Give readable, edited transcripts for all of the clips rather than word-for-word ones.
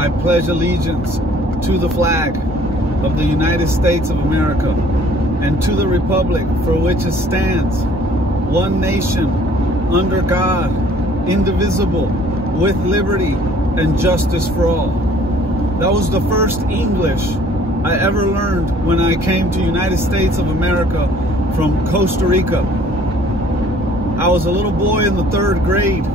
I pledge allegiance to the flag of the United States of America and to the republic for which it stands, one nation, under God, indivisible, with liberty and justice for all. That was the first English I ever learned when I came to United States of America from Costa Rica. I was a little boy in the 3rd grade,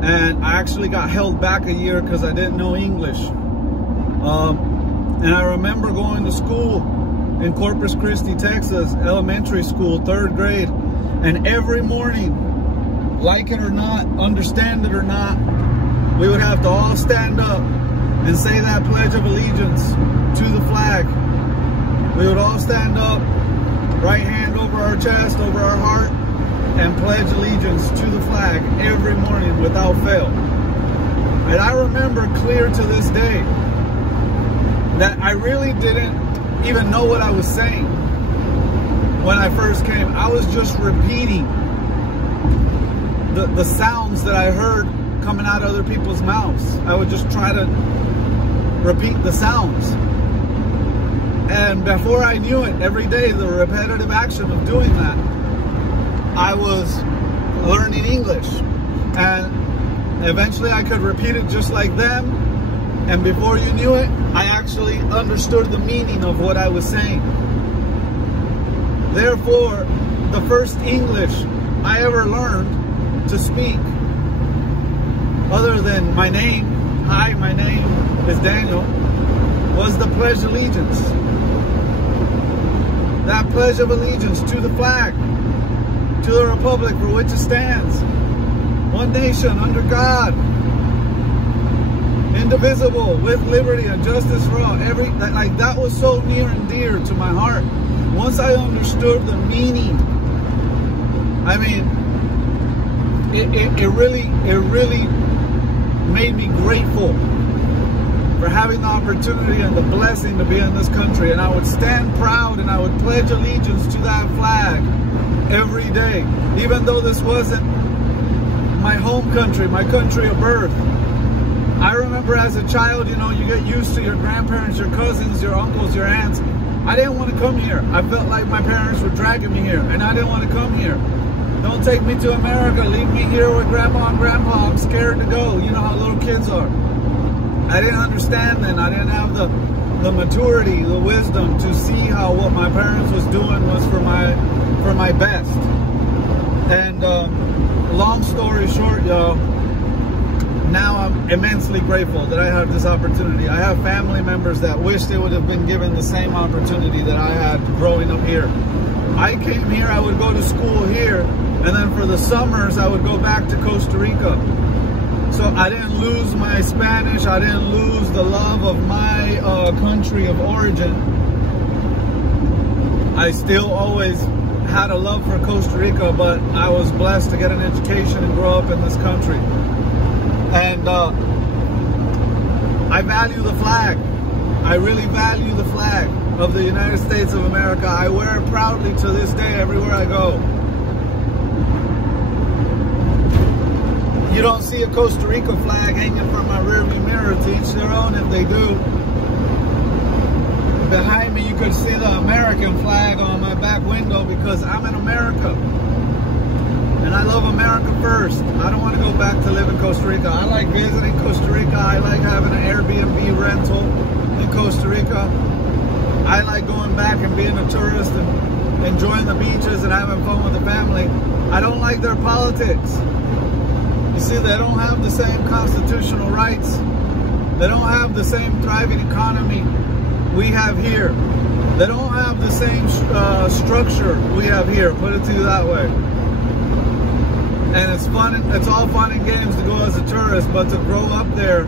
and I actually got held back a year because I didn't know English. And I remember going to school in Corpus Christi, Texas, elementary school, 3rd grade, and every morning, like it or not, understand it or not, we would have to all stand up and say that Pledge of Allegiance to the flag. We would all stand up, right hand over our chest, over our heart, and pledge allegiance to the flag every morning without fail. And I remember clear to this day that I really didn't even know what I was saying when I first came. I was just repeating the sounds that I heard coming out of other people's mouths. I would just try to repeat the sounds. And before I knew it, every day, the repetitive action of doing that, I was learning English. And eventually I could repeat it just like them. And before you knew it, I actually understood the meaning of what I was saying. Therefore, the first English I ever learned to speak, other than my name, hi, my name is Daniel, was the Pledge of Allegiance. That Pledge of Allegiance to the flag, to the republic for which it stands, one nation under God, indivisible, with liberty and justice for all. That was so near and dear to my heart. Once I understood the meaning, I mean, it really made me grateful for having the opportunity and the blessing to be in this country. And I would stand proud and I would pledge allegiance to that flag every day, even though this wasn't my home country, my country of birth. I remember as a child, you know, you get used to your grandparents, your cousins, your uncles, your aunts. I didn't want to come here. I felt like my parents were dragging me here, and I didn't want to come here. Don't take me to America. Leave me here with grandma and grandpa. I'm scared to go. You know how little kids are. I didn't understand then. I didn't have the maturity, the wisdom to see how what my parents was doing was for my best. And long story short, y'all, now I'm immensely grateful that I have this opportunity. I have family members that wish they would have been given the same opportunity that I had growing up here. I came here, I would go to school here, and then for the summers, I would go back to Costa Rica. So I didn't lose my Spanish, I didn't lose the love of my country of origin. I still always had a love for Costa Rica, but I was blessed to get an education and grow up in this country. And I value the flag. I really value the flag of the United States of America. I wear it proudly to this day everywhere I go. You don't see a Costa Rica flag hanging from my rearview mirror. To each their own if they do. Behind me you could see the American flag on my back window because I'm in America. And I love America first. I don't want to go back to live in Costa Rica. I like visiting Costa Rica. I like having an Airbnb rental in Costa Rica. I like going back and being a tourist and enjoying the beaches and having fun with the family. I don't like their politics. You see, they don't have the same constitutional rights. They don't have the same thriving economy we have here. They don't have the same structure we have here, put it to you that way. And it's fun, it's all fun and games to go as a tourist, but to grow up there,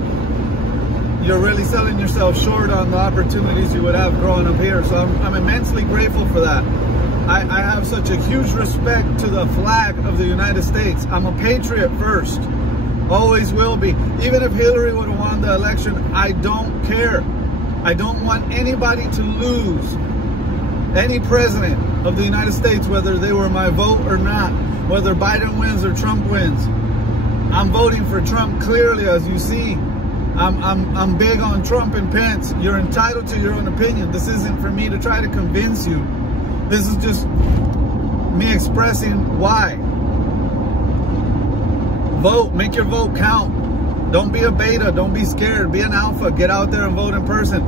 you're really selling yourself short on the opportunities you would have growing up here. So I'm immensely grateful for that. I have such a huge respect to the flag of the United States. I'm a patriot first, always will be. Even if Hillary would have won the election, I don't care. I don't want anybody to lose any president of the United States, whether they were my vote or not. Whether Biden wins or Trump wins. I'm voting for Trump clearly, as you see. I'm big on Trump and Pence. You're entitled to your own opinion. This isn't for me to try to convince you. This is just me expressing why. Vote, make your vote count. Don't be a beta, don't be scared, be an alpha, get out there and vote in person.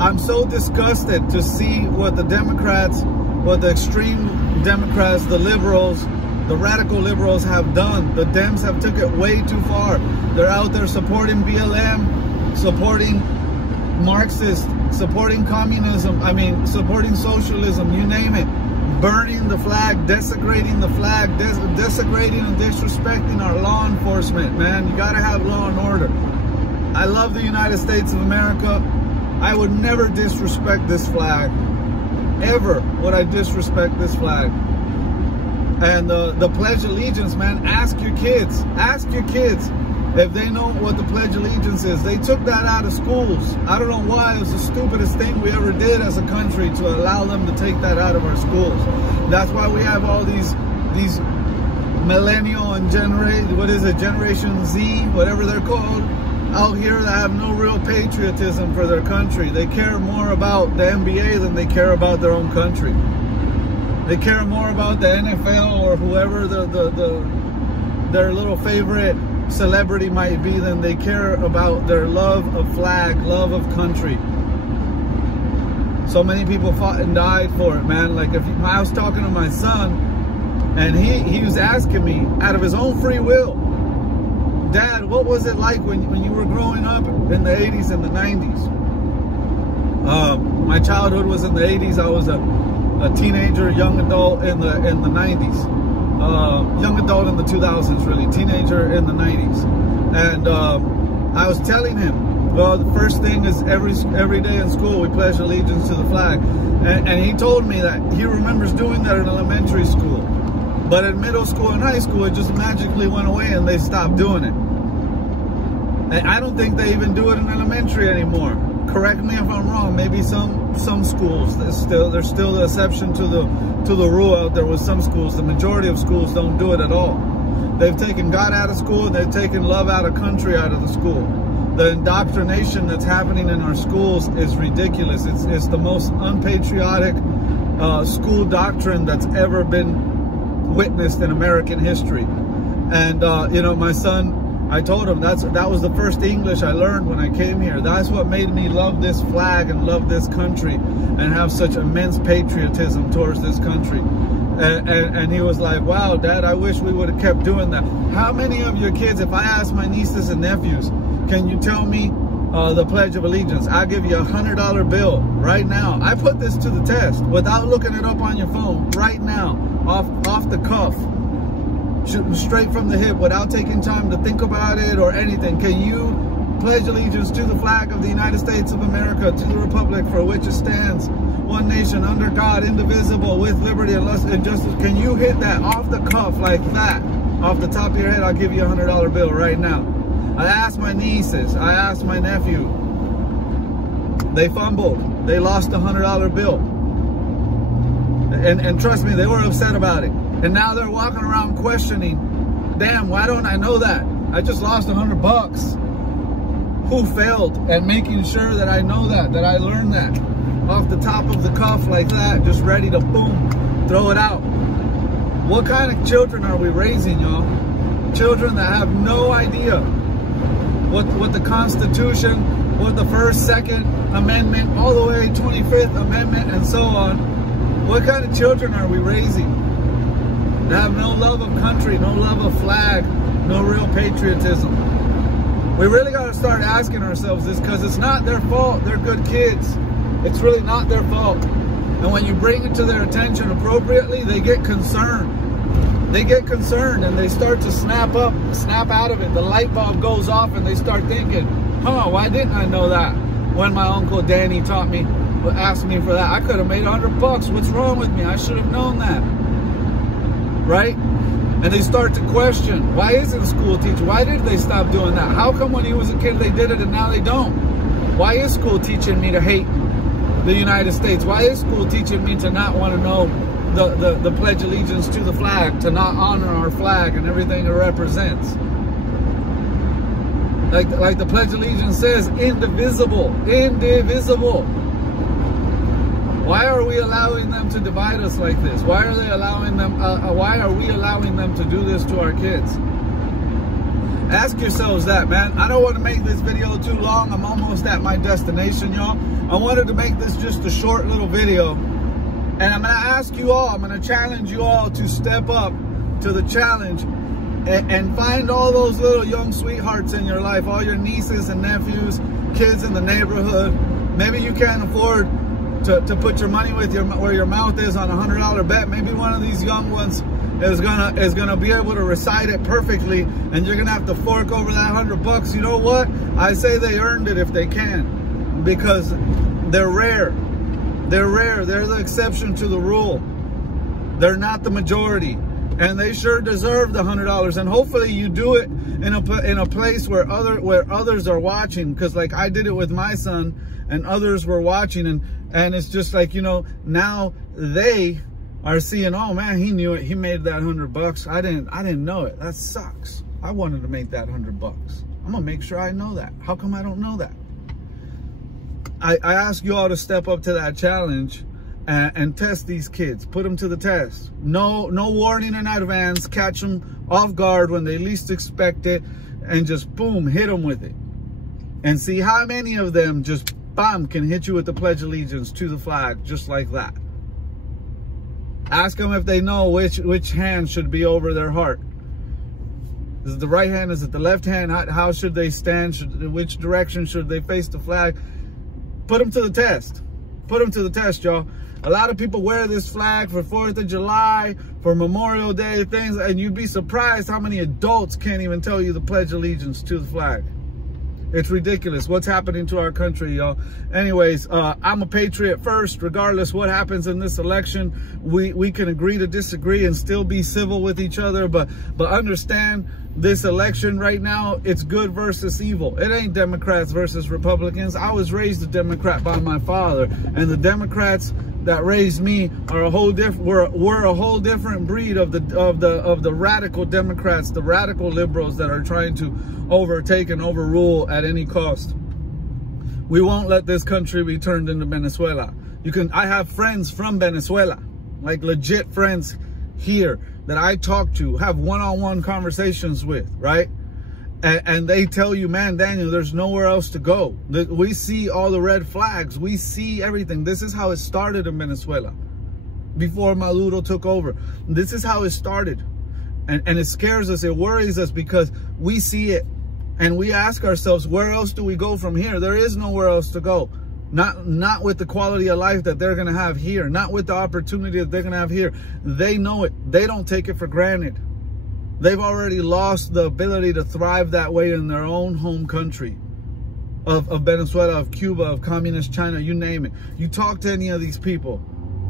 I'm so disgusted to see what the Democrats, what the extreme Democrats, the liberals, the radical liberals have done. The Dems have took it way too far. They're out there supporting BLM, supporting Marxist, supporting communism, supporting socialism, you name it. Burning the flag, desecrating the flag, desecrating and disrespecting our law enforcement, man. You gotta have law and order. I love the United States of America. I would never disrespect this flag. Ever would I disrespect this flag. And the Pledge of Allegiance, man, ask your kids if they know what the Pledge of Allegiance is. They took that out of schools. I don't know why. It was the stupidest thing we ever did as a country to allow them to take that out of our schools. That's why we have all these millennial and Generation Z, whatever they're called, out here that have no real patriotism for their country. They care more about the NBA than they care about their own country. They care more about the NFL or whoever their little favorite celebrity might be than they care about their love of flag, love of country. So many people fought and died for it, man. Like I was talking to my son, and he was asking me out of his own free will, Dad, what was it like when you were growing up in the 80s and the 90s? My childhood was in the 80s. I was a teenager, young adult in the 90s. Young adult in the 2000s, really. Teenager in the 90s. And I was telling him, well, the first thing is every day in school we pledge allegiance to the flag. And he told me that he remembers doing that in elementary school. But in middle school and high school, it just magically went away and they stopped doing it. And I don't think they even do it in elementary anymore. Correct me if I'm wrong. Maybe some schools, there's still the exception to the rule out there with some schools. The majority of schools don't do it at all. They've taken God out of school, and they've taken love out of country out of the school. The indoctrination that's happening in our schools is ridiculous. It's the most unpatriotic school doctrine that's ever been witnessed in American history. And you know, my son, I told him that was the first English I learned when I came here. That's what made me love this flag and love this country and have such immense patriotism towards this country. And he was like, wow, Dad, I wish we would have kept doing that. How many of your kids, if I ask my nieces and nephews, can you tell me the Pledge of Allegiance? I'll give you $100 bill right now. I put this to the test without looking it up on your phone right now, off the cuff. Shooting straight from the hip without taking time to think about it or anything. Can you pledge allegiance to the flag of the United States of America, to the republic for which it stands, one nation under God, indivisible, with liberty and justice? Can you hit that off the cuff like that? Off the top of your head, I'll give you $100 bill right now. I asked my nieces, I asked my nephew. They fumbled. They lost a $100 bill. And trust me, they were upset about it. And now they're walking around questioning, damn, why don't I know that? I just lost $100. Who failed at making sure that I know that I learned that off the top of the cuff like that, just ready to boom, throw it out? What kind of children are we raising, y'all? Children that have no idea what the Constitution, what the First, Second Amendment, all the way 25th Amendment and so on. What kind of children are we raising? They have no love of country, no love of flag, no real patriotism. We really got to start asking ourselves this, because it's not their fault. They're good kids. It's really not their fault. And when you bring it to their attention appropriately, they get concerned. They get concerned and they start to snap out of it. The light bulb goes off and they start thinking, huh, why didn't I know that? When my Uncle Danny asked me for that, I could have made $100. What's wrong with me? I should have known that. Right? And they start to question, why isn't school teaching? Why did they stop doing that? How come when he was a kid they did it and now they don't? Why is school teaching me to hate the United States? Why is school teaching me to not want to know the Pledge Allegiance to the flag, to not honor our flag and everything it represents? Like the Pledge of Allegiance says, indivisible, indivisible. Why are we allowing them to divide us like this? Why are they allowing them? Why are we allowing them to do this to our kids? Ask yourselves that, man. I don't want to make this video too long. I'm almost at my destination, y'all. I wanted to make this just a short little video. And I'm going to ask you all, I'm going to challenge you all to step up to the challenge and find all those little young sweethearts in your life, all your nieces and nephews, kids in the neighborhood. Maybe you can't afford to put your money with where your mouth is on a $100 bet. Maybe one of these young ones is gonna be able to recite it perfectly, and you're gonna have to fork over that $100. You know what? I say they earned it if they can, because they're rare. They're rare. They're the exception to the rule. They're not the majority, and they sure deserve the $100. And hopefully you do it in a place where others are watching, because like I did it with my son, and others were watching, and it's just like, you know, now they are seeing, oh man, he knew it. He made that $100. I didn't know it. That sucks. I wanted to make that $100. I'm gonna make sure I know that. How come I don't know that? I ask you all to step up to that challenge and test these kids. Put them to the test. No warning in advance. Catch them off guard when they least expect it, and just boom, hit them with it. And see how many of them just bam can hit you with the Pledge of Allegiance to the flag, just like that. Ask them if they know which hand should be over their heart. Is it the right hand? Is it the left hand? How should they stand? Which direction should they face the flag? Put them to the test. Put them to the test, y'all. A lot of people wear this flag for 4th of July, for Memorial Day, things, and you'd be surprised how many adults can't even tell you the Pledge of Allegiance to the flag. It's ridiculous what's happening to our country, y'all. Anyways, I'm a patriot first. Regardless what happens in this election, we can agree to disagree and still be civil with each other. But understand, this election right now, it's good versus evil. It ain't Democrats versus Republicans. I was raised a Democrat by my father, and the Democrats that raised me are a whole different. We're a whole different breed of the radical Democrats, the radical liberals that are trying to overtake and overrule at any cost. We won't let this country be turned into Venezuela. I have friends from Venezuela, like legit friends here that I talk to, have one-on-one conversations with, right? And they tell you, man, Daniel, there's nowhere else to go. We see all the red flags. We see everything. This is how it started in Venezuela before Maduro took over. This is how it started. And it scares us. It worries us because we see it. And we ask ourselves, where else do we go from here? There is nowhere else to go. Not with the quality of life that they're going to have here. Not with the opportunity that they're going to have here. They know it. They don't take it for granted. They've already lost the ability to thrive that way in their own home country of Venezuela, of Cuba, of communist China, you name it. You talk to any of these people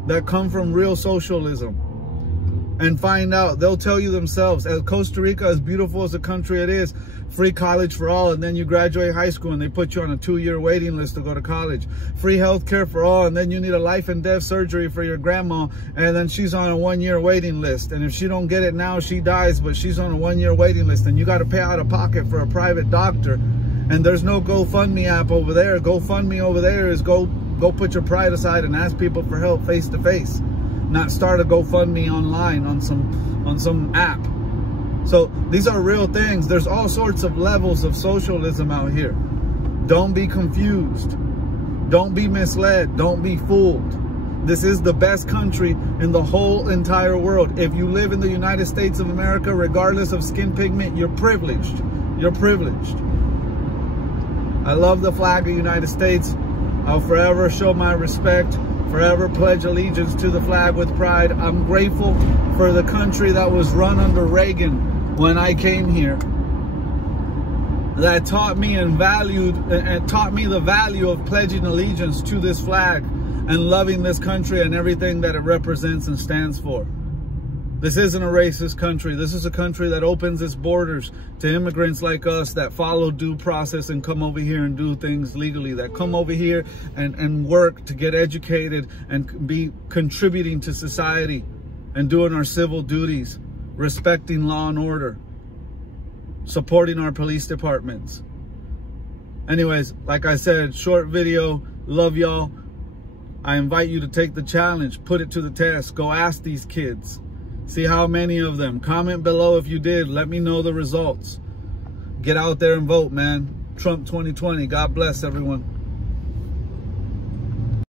that come from real socialism and find out, they'll tell you themselves, as Costa Rica, as beautiful as a country it is, free college for all, and then you graduate high school and they put you on a 2-year waiting list to go to college. Free healthcare for all, and then you need a life and death surgery for your grandma, and then she's on a 1-year waiting list. And if she don't get it now, she dies, but she's on a 1-year waiting list, and you got to pay out of pocket for a private doctor. And there's no GoFundMe app over there. GoFundMe over there is go put your pride aside and ask people for help face to face, not start a GoFundMe online on some app. So these are real things. There's all sorts of levels of socialism out here. Don't be confused. Don't be misled. Don't be fooled. This is the best country in the whole entire world. If you live in the United States of America, regardless of skin pigment, you're privileged. You're privileged. I love the flag of the United States. I'll forever show my respect, forever pledge allegiance to the flag with pride. I'm grateful for the country that was run under Reagan when I came here, that taught me and taught me the value of pledging allegiance to this flag and loving this country and everything that it represents and stands for. This isn't a racist country. This is a country that opens its borders to immigrants like us that follow due process and come over here and do things legally, that come over here and work to get educated and be contributing to society and doing our civil duties, respecting law and order, supporting our police departments. Anyways, like I said, short video. Love y'all. I invite you to take the challenge. Put it to the test. Go ask these kids. See how many of them. Comment below if you did. Let me know the results. Get out there and vote, man. Trump 2020. God bless everyone.